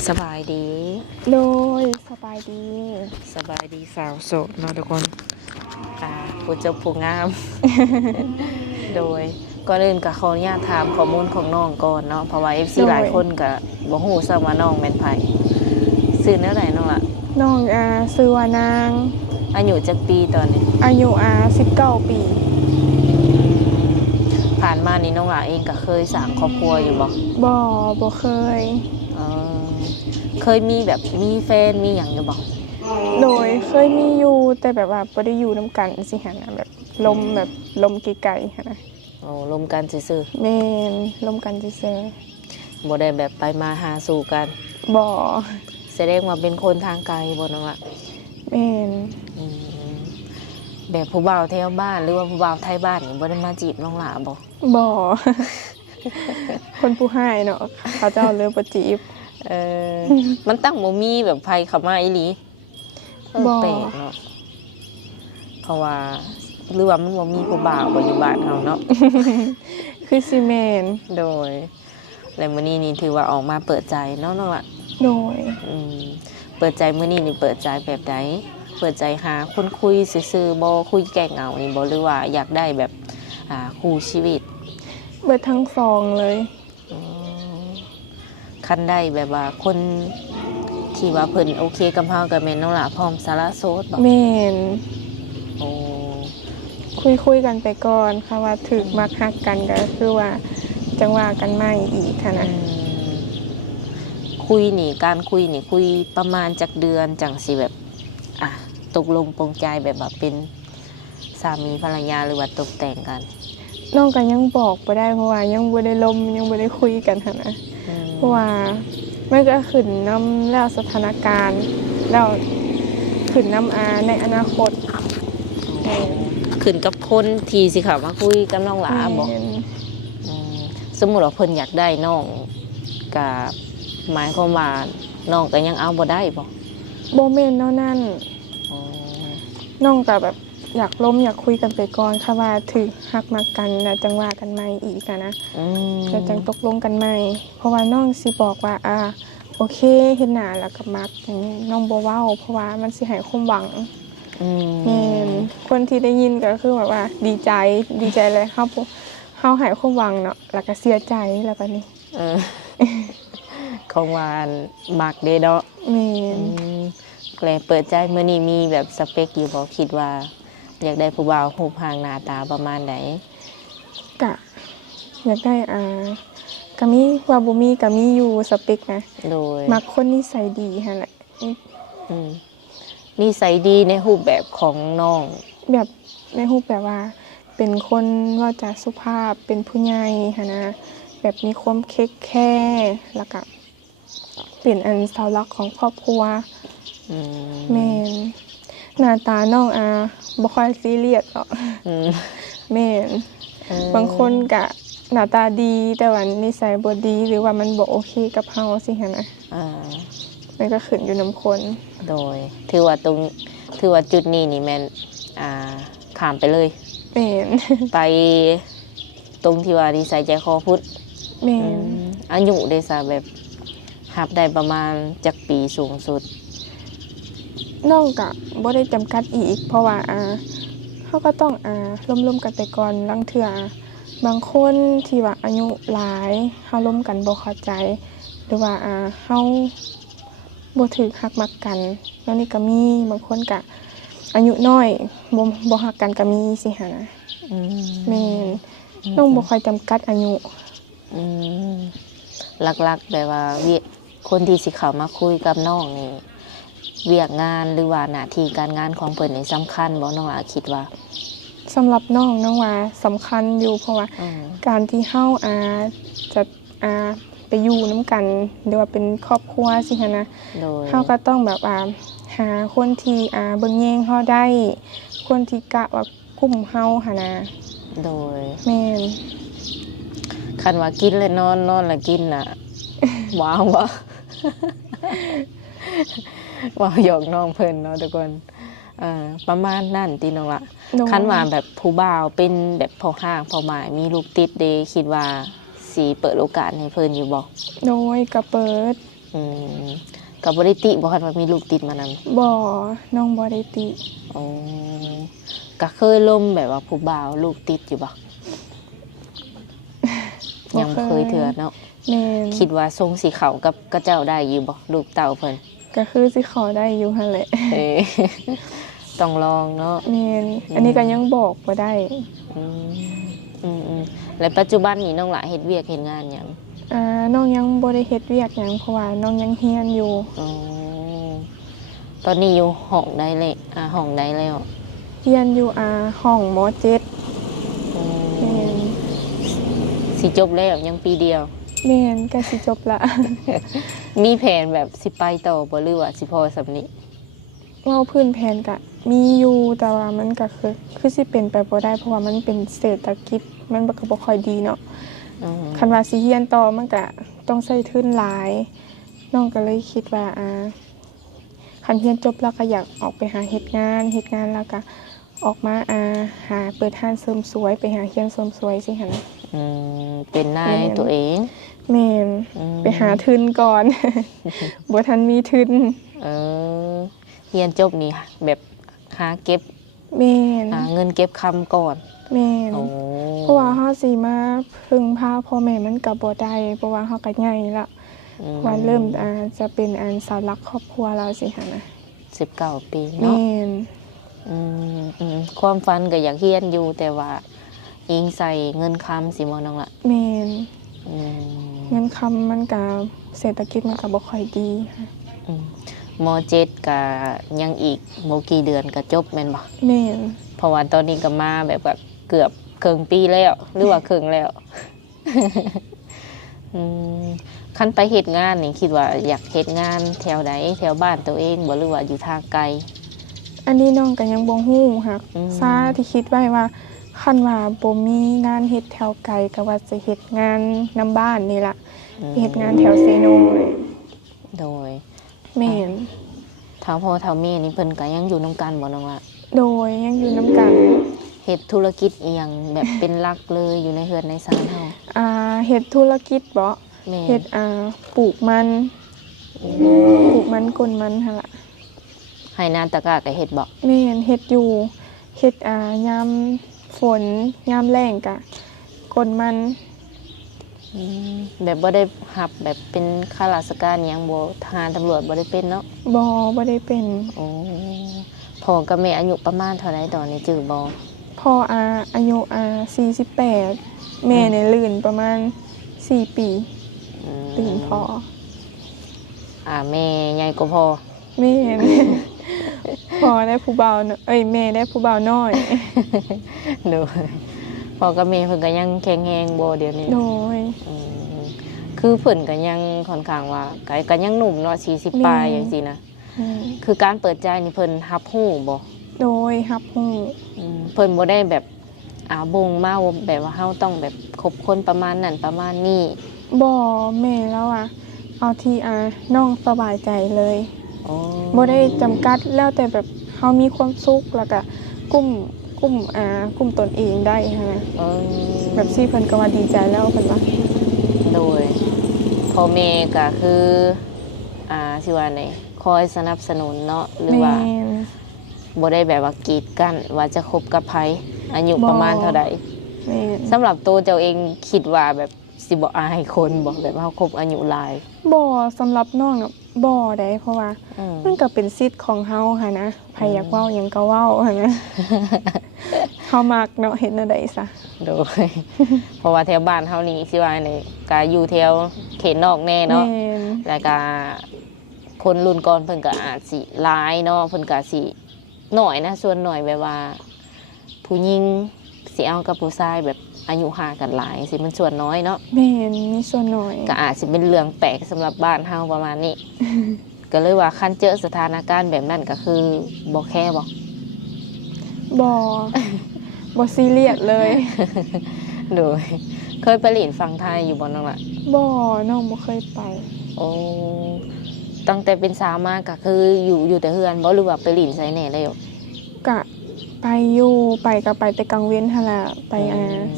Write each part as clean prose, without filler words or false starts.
สบายดีโดยสบายดี สบายดีสาวโสดเนาะทุกคนผู้เจ้าผู้งาม โดยก่อนอื่นก็ขออนุญาตถามข้อมูลของน้องก่อนเนาะเพราะว่า FC หลายคนก็บ่ฮู้ซ้ำว่าน้องแม่นไผชื่อแนวใดน้องล่ะน้องชื่อว่านางอายุจักปีตอนนี้อายุ19 ปีผ่านมานี่น้องล่ะเองก็เคยสร้างครอบครัวอยู่บ่บ่เคยเออเคยมีแบบมีแฟนมีหยังอยู่บ่โดยเคยมีอยู่แต่แบบว่าบ่ได้อยู่นำกันสิหั่นน่ะแบบลมไกลๆหั่นน่ะโอ้ร่วมกันซื่อแม่นลมกันซื่อๆบ่ได้แบบไปมาหาสู่กันๆบ่แสดงว่าเป็นคนทางไกลบ่น้องล่ะแม่นแบบผู้บ่าวแถวบ้านหรือว่าผู้บ่าวไทยบ้านนี่บ่ได้มาจีบน้องหลาบ่บ่ คนผู้ให้เนาะเขาเจ้าเลยบ่จีบมันตั้งบ่มีแบบไผเข้ามาอีหลีบ่แปลกเนาะเพราะว่าหรือว่ามันบ่มีผู้บ่าวบ่อยู่บ้านเฮาเนาะ คือสิแม่นโดยแล้วมื้อนี้นี่ถือว่าออกมาเปิดใจเนาะน้องล่ะโดยเปิดใจมื้อนี้นี่เปิดใจแบบใดเปิดใจหาคนคุยซื่อๆบ่คุยแก้เหงานี่บ่หรือว่าอยากได้แบบคู่ชีวิตเบิดทั้งสองเลยคันได้แบบว่าคนที่ว่าเพิ่นโอเคกับเฮาก็แม่นน้องล่ะพร้อมสารโสดบ่แม่นโอ้คุยกันไปก่อนค่ะว่าถึกมักฮักกันก็คือว่าจังว่ากันใหม่อีกค่ะนะคุยนี่การคุยนี่คุยประมาณจักเดือนจังสิแบบตกลงปรงใจแบบว่าเป็นสามีภรรยาหรือว่าตกแต่งกันน้องก็ยังบอกบ่ได้เพราะว่ายังบ่ได้ลมยังบ่ได้คุยกันหั่นนะเพราะว่ามันก็ขึ้นนำแล้วสถานการณ์แล้วขึ้นนำในอนาคตขึ้นกับคนที่สิเข้ามาคุยกับน้องหลาบ่สมมุติว่าเพิ่นอยากได้น้องก็หมายความว่าน้องก็ยังเอาบ่ได้บ่แม่นแนวนั้นน้องก็แบบอยากล้มอยากคุยกันไปก่อนค่ะว่าถึกฮักมักกันแล้วจังว่ากันใหม่อีกนะแล้วจังตกลงกันใหม่เพราะว่าน้องสิบอกว่าโอเคเฮ็ดหน้าแล้วก็มักอย่างนี้น้องบ่เว้าเพราะว่ามันสิให้ความหวังแม่นคนที่ได้ยินก็คือแบบว่าดีใจเลยเฮาให้ความหวังเนาะแล้วก็เสียใจแล้วบัดนี้ของหวานมักเด้เนาะแม่นแลเปิดใจมื้อนี้มีแบบสเปคอยู่บ่คิดว่าอยากได้ผู้บ่าวรูปร่างหน้าตาประมาณใดก็อยากได้ก็มีว่าบ่มีก็มีอยู่สเปคนะโดยมักคนนิสัยดีหั่นแหละนิสัยดีในรูปแบบของน้องแบบในรูปแบบว่าเป็นคนว่าจะสุภาพเป็นผู้ใหญ่หั่นนะแบบมีความเค้กแค่แล้วก็เป็นเสาหลักของครอบครัวแม่นหน้าตาน้องบ่ค่อยซีเรียสหรอกแม่นบางคนก็หน้าตาดีแต่ว่านิสัยบ่ดีหรือว่ามันบ่โอเคกับเฮาสิหั่นนะมันก็ขึ้นอยู่นำคนโดยถือว่าจุดนี้นี่แม่นข้ามไปเลยแม่นไปตรงที่ว่านิสัยใจคอพุทธแม่นอายุได้ซะแบบรับได้ประมาณจักปีสูงสุดน้องก็บ่ได้จำกัดอีกเพราะว่าเฮาก็ต้องร่วมกันไปก่อนลางเทื่อบางคนที่ว่าอายุหลายเฮาร่วมกันบ่เข้าใจหรือว่าเฮาบ่ถูกฮักมักกันแล้วนี่ก็มีบางคนก็อายุน้อยบ่ฮักกันก็มีสิหั่นนะแม่นน้องบ่ค่อยจำกัดอายุหลักๆแบบว่าคนที่สิเข้ามาคุยกับน้องนี่เวียกงานหรือว่าหน้าที่การงานของเพิ่นนี่สำคัญบ่น้องคิดว่าสำหรับน้องว่าสำคัญอยู่เพราะว่าการที่เฮาจะไปอยู่นำกันหรือว่าเป็นครอบครัวสิหั่นนะเฮาก็ต้องแบบหาคนที่เบิ่งแยงเฮาได้คนที่กะว่ากุมเฮาหั่นนะโดยแม่นคันว่ากินแล้วนอนแล้วกินน่ะว้าวบ่ว่าหยอกน้องเพิ่นเนาะทุกคนประมาณนั้นติน้องละคันว่าแบบผู้บ่าวเป็นแบบพ่อห้างพ่อหมายมีลูกติดเด้คิดว่าสิเปิดโอกาสให้เพิ่นอยู่บ่โดยก็เปิด อืมก็บ่ได้ติบ่คันว่ามีลูกติดมานำ บ่น้องบ่ได้ติ อ๋อก็เคยล่มแบบว่าผู้บ่าวลูกติดอยู่บ่ บ่ ยังเคยเถื่อเนาะ แม่น คิดว่าทรงสีเขากับกระเจ้าได้อยู่บ่ลูกเต่าเพิ่น ก็คือสิขอได้อยู่หั่นแหละ เอ้ย ต้องลองเนาะ แม่นอันนี้ก็ยังบอกบ่ได้ อืมแล้วปัจจุบันนี้น้องหละเฮ็ดเวียกเฮ็ดงานหยัง น้องยังบ่ได้เฮ็ดเวียกหยังเพราะว่าน้องยังเรียนอยู่ อ๋อตอนนี้อยู่ห้องใดเลยห้องใดแล้ว เรียนอยู่ห้องมเจ็ด อื แม่ ม น สิจบแล้วยังปีเดียว แม่นก็สิจบละ มีแผนแบบสิไปต่อบ่หรือว่าสิพอสำนี้ เว้าพื้นแผนก็มีอยู่แต่ว่ามันก็คือสิเป็นไปบ่ได้เพราะว่ามันเป็นเศรษฐกิจมันก็บ่ค่อยดีเนาะ อืม คันว่าสิเรียนต่อมันก็ต้องใช้ทุนหลายน้องก็เลยคิดว่าคันเรียนจบแล้วก็อยากออกไปหาเฮ็ดงานแล้วก็ออกมาหาเปิดร้านเสริมสวยไปหาเรียนเสริมสวยสิหั่นนะ เป็นนายตัวเอง แม่น อืม ไปหาทุนก่อน บ่ทันมีทุน เออเรียนจบนี่แบบหาเก็บ แม่น หาเงินเก็บคำก่อน แม่น โอ้ เพราะว่าเฮาสิมาพึ่งพาพ่อแม่มันก็บ่ได้เพราะว่าเฮาก็ใหญ่แล้วว่าเริ่มจะเป็นเสาหลักครอบครัวเราสิหั่นนะ 19 ปีเนาะ แม่น ความฝันก็อยากเรียนอยู่แต่ว่ายิงใส่เงินคำสิมอน้องละ แม่น อืม เงินคำมันก็เศรษฐกิจมันก็บ่ค่อยดีค่ะ อืมมเจ็ดก็ยังอีกโมกี่เดือนก็จบแม่นบ่ แม่น เพราะว่าตอนนี้ก็มาแบบว่าเกือบครึ่งปีแล้วหรือว่าครึ่งแล้ว อืมคันไปเฮ็ดงานนี่คิดว่าอยากเฮ็ดงานแถวใดแถวบ้านตัวเองบ่หรือว่าอยู่ทางไกล อันนี้น้องก็ยังบ่ฮู้ค่ะ อืม ซาที่คิดไว้ว่าคันว่าบ่มีงานเฮ็ดแถวไกลก็ว่าจะเฮ็ดงานนํบ้านนี่ล่ะเฮ็ดงานแถวเซโนเลย โดย แม่น เท่าพ่อเท่าแม่นี่เพิ่นก็ยังอยู่นำกันบ่น้องละ โดยยังอยู่นํกัน เฮ็ดธุรกิจอีหยังแบบเป็นหลักเลยอยู่ในเฮือนในซานเฮา เฮ็ดธุรกิจบ่ แม่ เฮ็ดปลูกมันกลมันหั่นล่ะ ให้นาตะกะก็เฮ็ดบ่ แม่นเฮ็ดอยู่เฮ็ดยามฝนยามแล้งก็กลมัน แบบบ่ได้รับแบบเป็นข้าราชการหยังบ่ทหารตำรวจบ่ได้เป็นเนาะ บ่ได้เป็น โอ้พ่อกับแม่อายุประมาณเท่าไหร่ตอนนี้จื้อบ่ พ่ออายุ48แม่เนี่ยลื่นประมาณ4 ปี อืม ตื่นพ่อ แม่ใหญ่กว่าพ่อ แม่น พ่อได้ผู้บ่าวน้อยแม่ได้ผู้บ่าวน้อย โดยพ่อกับแม่เพิ่นก็ยังแข็งแรงบ่เดี๋ยวนี้ โดย อืมคือเพิ่นก็ยังค่อนข้างว่าก็ยังหนุ่มเนาะ40ปลายจังซี่นะ อืม คือการเปิดใจนี่เพิ่นรับรู้บ่ โดยรับรู้ เพิ่นบ่ได้แบบบ่งมาว่าแบบว่าเฮาต้องแบบคบคนประมาณนั้นประมาณนี้ บ่แม่แล้วเอาที่น้องสบายใจเลย อ๋อ บ่ได้จำกัดแล้วแต่แบบเฮามีความสุขแล้วก็กุ้มตนเองได้ฮะ เออ แบบซี่เพิ่นก็ว่าดีใจแล้วเพิ่นว่า โดยพ่อแม่ก็คือสิว่าไดคอยสนับสนุนเนาะหรือ แม่ ว่าน บ่ได้แบบว่ากีดกั้นว่าจะคบกับไผอายุประมาณเท่าใด แม่น สำหรับตัวเจ้าเองคิดว่าแบบสิบ่อายคนบ่แบบเฮาคบอายุหลาย บ่สำหรับน้องน่ะบ่ได้เพราะว่า อืม มันก็เป็นสิทธิ์ของเฮาค่ะนะไผอยากเว้าหยังก็เว้าค่ะนะ เฮามักเนาะเฮ็ดแนวใดซะ โดย เพราะว่าแถวบ้านเฮานี่สิว่านี่ก็อยู่แถวเขตนอกแน่เนาะ แม่น แล้วก็คนรุ่นก่อนเพิ่นก็อาจสิหลายเนาะเพิ่นก็สิน้อยนะส่วนน้อยแบบว่า ผู้หญิงสิเอากับผู้ชายแบบอายุห่างกันหลายสิมันส่วนน้อยเนาะ แม่นมีส่วนน้อย ก็อาจสิเป็นเรื่องแปลกสำหรับบ้านเฮาประมาณนี้ ก็เลยว่าคันเจอสถานการณ์แบบนั้นก็คือบ่แค่บ่ บ่ บ่ซีเรียสเลย โดยเคยไปเรียนฟังไทยอยู่บ่น้องล่ะ บ่น้องบ่เคยไป โอ้ตั้งแต่เป็นสาวมาก็คืออยู่แต่เฮือนบ่หรือว่าไปเรียนไสแหน่แล้ว กะไปอยู่ไปก็ไปแต่กลางเว้นหั่นล่ะไป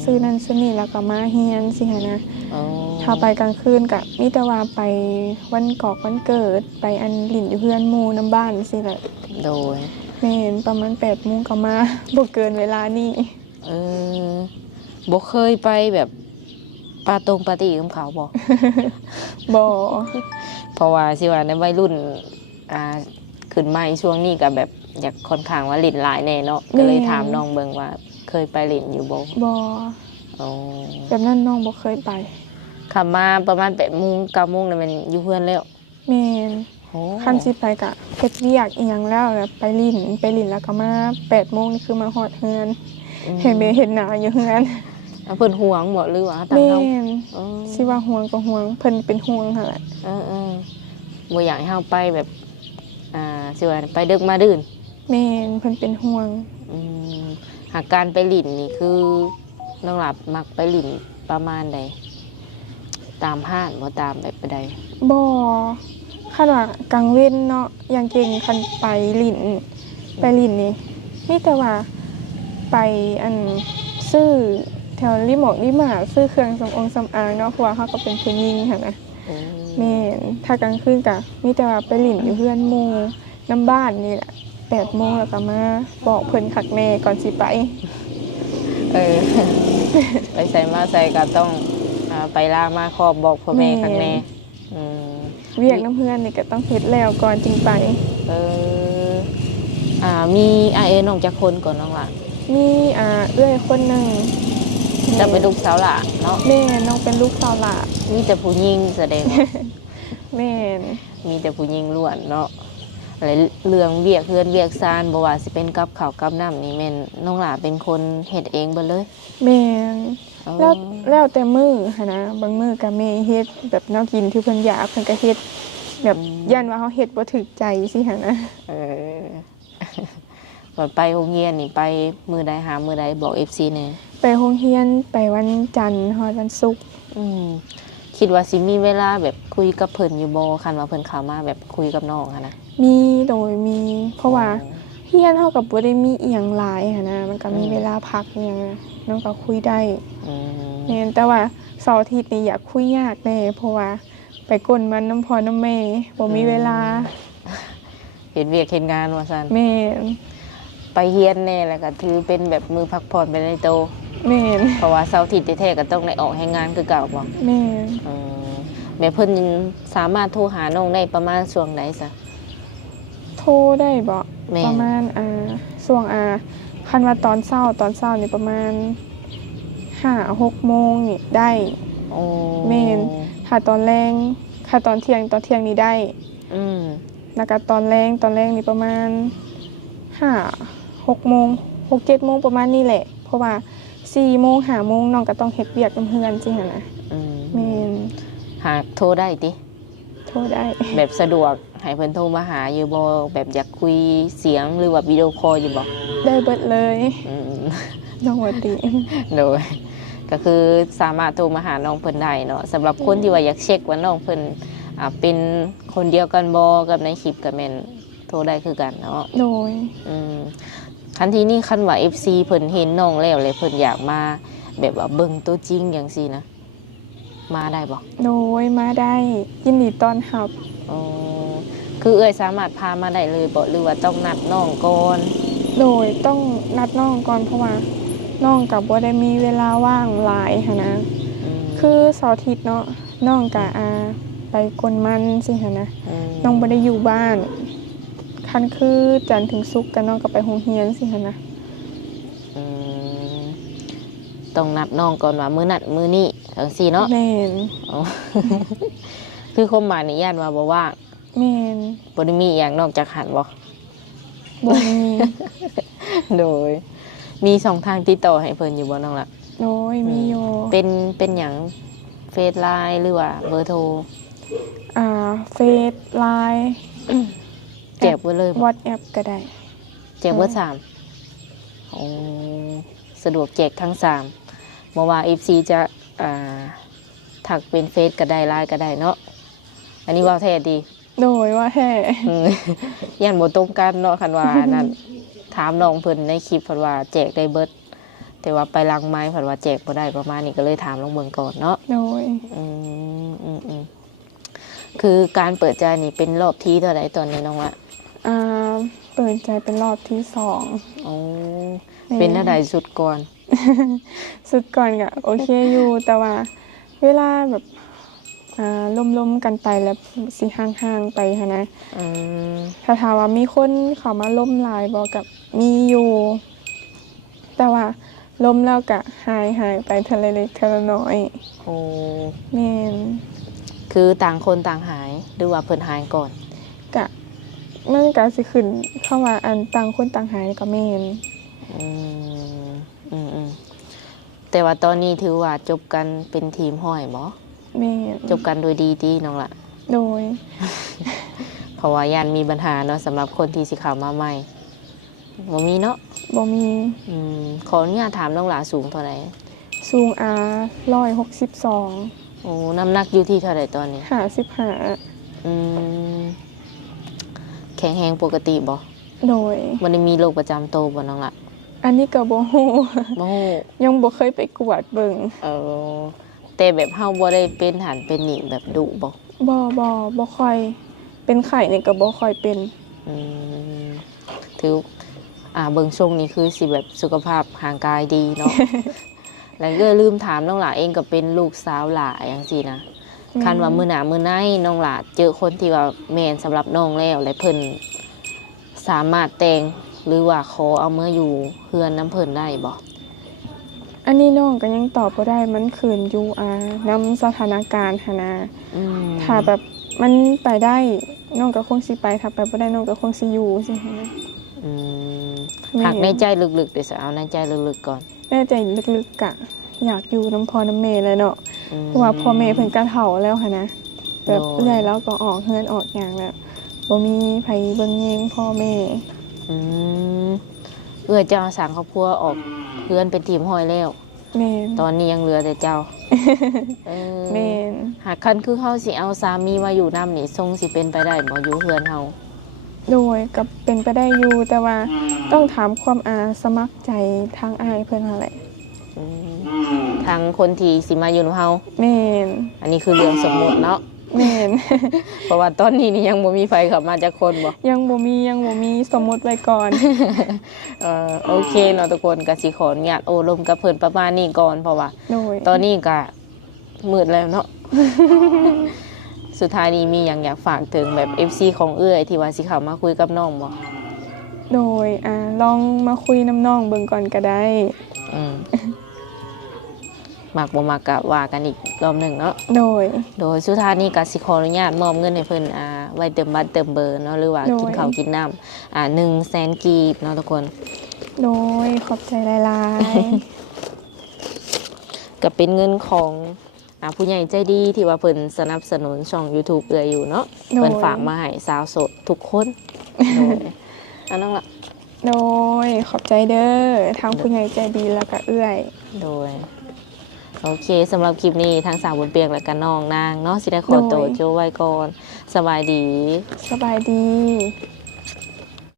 ซื้อนั่นซื้อนี่แล้วก็มาเฮียนสิหั้นนะ อ๋อ ถ้าไปกลางคืนก็มีแต่ว่าไปวันกอกวันเกิดไปอันหลินอยู่เพื่อนหมู่น้ำบ้านสิแหละ โดย แม่นประมาณ8 โมงก็มา บ่เกินเวลานี้ เออบ่เคยไปแบบปาตรงปาร์ตี้กับเขาบ่ บ่ เพราะว่าสิว่าในวัยรุ่นอ่าขึ้นมาในช่วงนี้ก็แบบอยากค่อนข้างว่าเล่นหลายแน่เนาะก็เลยถามน้องเบิ่งว่าเคยไปเล่นอยู่บ่ บ่ อ๋อ แบบนั้นน้องบ่เคยไป ขับมาประมาณ8 โมง 9 โมงน่ะมันอยู่เพื่อนแล้ว แม่น โอ้ คันสิไปก็เฮ็ดเวียกอีหยังแล้วแบบไปลิ้นแล้วก็มา8 โมงนี่คือมาฮอดเฮือน เห็นแม่เห็นหน้าอยู่เฮือน เพิ่นห่วงบ่หรือว่าตาม แม่ เฮาน อ๋อ สิว่าห่วงก็ห่วงเพิ่นเป็นห่วงหั่นแหละ เออบ่อยากให้เฮาไปแบบสิว่าไปดึกมาดื่น แม่นเพิ่นเป็นห่วง อืมหากการไปหลินนี่คือน้องหลับมักไปหลินประมาณใดตามห้างบ่ตามแบบใด บ่คันว่ากลางเว้นเนาะอย่างเก่งคันไปลิ้นนี่มีแต่ว่าไปอันซื้อแถวริมอกริมาซื้อเครื่องสำอางเนาะเพราะว่าเฮาก็เป็นผู้หญิงหั่นนะ อืม แม่นถ้ากลางคืนก็มีแต่ว่าไปลิ้นอยู่เพื่อนหมู่น้ำบ้านนี่แหละ8 โมงแล้วก็มาบอกเพิ่นคักแน่ก่อนสิไป เออ ไปใส่มาใส่ก็ต้องไปลามาขอบบอกพ่อแม่ข้างแน่อืม เวียกน้ำเพื่อนนี่ก็ต้องเฮ็ดแล้วก่อนจึงไป เออมีน้องจักคนก่อนน้องล่ะ มีเอื้อยคนหนึง จะเป็นลูกสาวหล่ะเนาะ แม่น้องเป็นลูกสาวหลา มีแต่ผู้หญิงแสดงว่า แม่น มีแต่ผู้หญิงล้วนเนาะอะไรเรื่องเวียกเฮือนเวียกซานบ่ว่าสิเป็นกับข้าวกับน้ำนี่แม่นน้องหล่าเป็นคนเฮ็ดเองเบิดเลย แม่น อ๋อ แล้วแต่มื้อหันนะบางมื้อก็แม่เฮ็ดแบบแนวกินที่เพิ่นอยากเพิ่นก็เฮ็ดแบบยันว่าเฮาเฮ็ดบ่ถูกใจสิหันนะ เออ วันไปโรงเรียนนี่ไปมือใดหามือใดบอก FC แหน่ ไปโรงเรียนไปวันจันทร์ฮอดวันศุกร์ อืมคิดว่าสิมีเวลาแบบคุยกับเพิ่นอยู่บ่คันว่าเพิ่นเข้ามาแบบคุยกับน้องอะนะ มีโดยมีเพราะว่าเรียนเฮาก็บ่ได้มีอีหยังหลายหันนะมันก็มีเวลาพักอหยังนะน้องก็คุยได้ อืม แม่นแต่ว่าเสาร์อาทิตย์นี่อยากคุยยากแน่เพราะว่าไปกลมันน้ำพ่อน้ำแม่บ่มีเวลา เฮ็ดเวียกเฮ็ดงานว่าซั่น แม่น ไปเรียนแน่แล้วก็ถือเป็นแบบมือพักผ่อนไปในโต แม่น เพราะว่าเสาร์อาทิตย์แท้ๆก็ต้องได้ออกให้งานคือเก่าบ่ แม่น อืมแม่เพิ่นสามารถโทรหาน้องได้ประมาณช่วงใดซะ โทรได้บ่ แม่ ประมาณช่วงคันว่าตอนเช้านี่ประมาณ5-6 โมงนี่ได้ โอ้ แม่น ถ้าตอนแรงถ้าตอนเที่ยงนี่ได้ อืม แล้วก็ตอนแรงนี่ประมาณ5-6 โมง6-7 โมงประมาณนี้แหละ เพราะว่า4 โมง5 โมงน้องก็ต้องเฮ็ดเวียกนำเฮือนสิหั่นน่ะ อืม แม่น หากโทรได้ติ โทรได้ แบบสะดวกให้เพิ่นโทรมาหาอยู่บ่แบบอยากคุยเสียงหรือว่าวิดีโอคอลอยู่บ่ ได้เบิดเลย อืม น้องว่าติ โดยก็คือสามารถโทรมาหาน้องเพิ่นได้เนาะสำหรับคนที่ว่าอยากเช็คว่าน้องเพิ่นเป็นคนเดียวกันบ่กับในคลิปก็แม่นโทรได้คือกันเนาะ โดย อืมคันที่นี่คันว่า FC เพิ่นเห็นน้องแล้วเลยเพิ่นอยากมาแบบว่าเบิ่งตัวจริงจังซี่นะมาได้บ่ โดยมาได้ยินดีต้อนรับ อ๋อคือเอ้ยสามารถพามาได้เลยบ่หรือว่าต้องนัดน้องก่อน โดยต้องนัดน้องก่อนเพราะว่าน้องกับบ่ได้มีเวลาว่างหลายหันนะ ม คือเสาร์อาทิตย์เนาะน้องกับไปกลมันสิหันนะ ม น้องบ่ได้อยู่บ้าน คันคือจันทร์ถึงศุกร์ก็น้องก็ไปโรงเรียนสิหันนะ อืมต้องนัดน้องก่อนว่ามื้อนัดมื้อนี้จังซี่เนาะ แม่น อ๋อ คือความหมายนี่ย่านว่าบ่ว่าง แม่น บ่ได้มีอหย่างนอกจากหันบ่ บ่มี โดย มีสองทางติดต่อให้เพิ่นอยู่บ่น้องล่ะ โดยมีอยู่ เป็นหยังเฟซไลน์หรือว่าเบอร์โทร เฟซไลน์ แจกไว้เลยบ่ WhatsApp ก็ได้ แจกเบอร์3อ๋อสะดวกแจกทั้ง3บ่ว่า FC จะถักเป็นเฟซก็ได้ไลน์ก็ได้เนาะอันนี้เว่าแท้ดี โดยว่าแท้ อืม ย่านบ่ตรงกันเนาะคันว่าอันนั้นถามน้องเพิ่นในคลิปเพิ่นว่าแจกได้เบิด แต่ว่าไปลังไม้ผัดว่าแจกบ่ได้ประมาณนี้ก็เลยถามลงเบิ่งก่อนเนาะ โดย คือการเปิดใจนี่เป็นรอบที่เท่าไหร่ตอนนี้น้องละ อ่าเปิดใจเป็นรอบที่สอง โอ้เป็นเท่าไหร่สุดก่อน สุดก่อนก็โอเคอยู่แต่ว่าเวลาแบบล้มๆกันไปแล้วสิห่างๆไปหั้นนะ อืม ถ้าถามว่ามีคนเข้ามาล้มหลายบ่กับมีอยู่ แต่ว่าล้มแล้วก็หายไปทีละเล็กทีละน้อย โอ้ แม่น คือต่างคนต่างหายหรือว่าเพิ่นหายก่อน กะมันก็สิขึ้นเข้ามาอันต่างคนต่างหายก็แม่น อืมแต่ว่าตอนนี้ถือว่าจบกันเป็นทีมห้อยบ่ แม่น จบกันโดยดีที่น้องละ โดย เพราะว่ายันมีปัญหาเนาะสำหรับคนที่สิเข้ามาใหม่บ่มีเนาะ บ่มี ขออนุญาตถามน้องหลาสูงเท่าไหร่ สูง162 โอ้น้ำหนักอยู่ที่เท่าไหร่ตอนนี้ 55 อืมแข็งแรงปกติบ่ โดย มันได้มีโรคประจำตัวบ่น้องละ อันนี้ก็บ่ฮู้ บ่ฮู้ ยังบ่เคยไปกวดเบิ่ง เออแต่แบบเฮาบ่ได้เป็นหันเป็นนี่แบบดุบ่ บ่ค่อยเป็นไข้นี่ก็บ่ค่อยเป็น อืมถือเบิ่งทรงนี่คือสิแบบสุขภาพร่างกายดีเนาะ แล้วก็ลืมถามน้องหลาเองก็เป็นลูกสาวหลาจังซี่นะคันว่ามื้อหน้ามื้อไหนน้องหลาเจอคนที่ว่าแม่นสำหรับน้องแล้วและเพิ่นสามารถแต่งหรือว่าขอเอาเมื่ออยู่เฮือนน้ำเพิ่นได้บ่ อันนี้น้องก็ยังตอบบ่ได้มันขึ้นอยู่นำสถานการณ์หันนะ ถ้าแบบมันไปได้น้องก็คงสิไปถ้าไปบ่ได้น้องก็คงสิอยู่สิหั้นนะ หักในใจลึกๆเดี๋ยวจะเอาในใจลึกๆก่อน แน่ใจลึกๆกะอยากอยู่น้ำพ่อน้ำแม่เลยเนาะเพราะว่าพ่อแม่เพิ่นก็เฒ่าแล้วหันนะแบบเอื้อยแล้วก็ออกเฮือนออกหยังแล้วบ่มีไผเบิ่งแยงพ่อแม่ เอื้อเจ้าสั่งครอบครัวออกเพื่อนเป็นทีมห้อยแล้ว แม่น ตอนนี้ยังเหลือแต่เจ้า แม่น หากคันคือเฮาสิเอาสามีมาอยู่นำนี่ทรงสิเป็นไปได้บ่อยู่เฮือนเฮา โดยก็เป็นไปได้อยู่แต่ว่าต้องถามความสมัครใจทางอ้ายเพิ่นหั่นแหละ ทางคนที่สิมาอยู่นำเฮา แม่น อันนี้คือเรื่องสมมุติเนาะ แม่น เพราะว่าตอนนี้นี่ยังบ่มีไฟเข้ามาจากคนบ่ ยังบ่มีสมมุติไว้ก่อน โอเคเนาะทุกคนก็สิขออนุญาตโอ้ลมกับเพิ่นประมาณนี้ก่อนเพราะว่า โดย ตอนนี้ก็มืดแล้วเนาะ สุดท้ายนี้มีอย่างอยากฝากถึงแบบ FC ของเอื้อยที่ว่าสิเข้ามาคุยกับน้องบ่ โดยลองมาคุยน้ำน้องเบิ่งก่อนก็ได้ มักบ่มักก็ว่ากันอีกรอบหนึงเนาะ โดย โดยสุดท้ายนี้ก็สิขออนุญาตมอบเงินให้เพิ่นไว้เติมบัตรเติมเบอร์เนาะหรือว่า โดย กินข้าวกินน้ำ100,000 กีบเนาะทุกคน โดยขอบใจหลาย ก็เป็นเงินของผู้ใหญ่ใจดีที่ว่าเพิ่นสนับสนุนช่อง YouTube เอื้อยอยู่เนาะ โดย เพิ่นฝากมาให้สาวโสดทุกคนโดยอันนั้นล่ะ โดยขอบใจเด้อทางผู้ใหญ่ใจดีแล้วก็เอื้อย โดยโอเคสำหรับคลิปนี้ทางสาวบนเปียงและกันน้องนางเนาะสิได้ขอตัวโจไว้ก่อนสบายดี สบายดี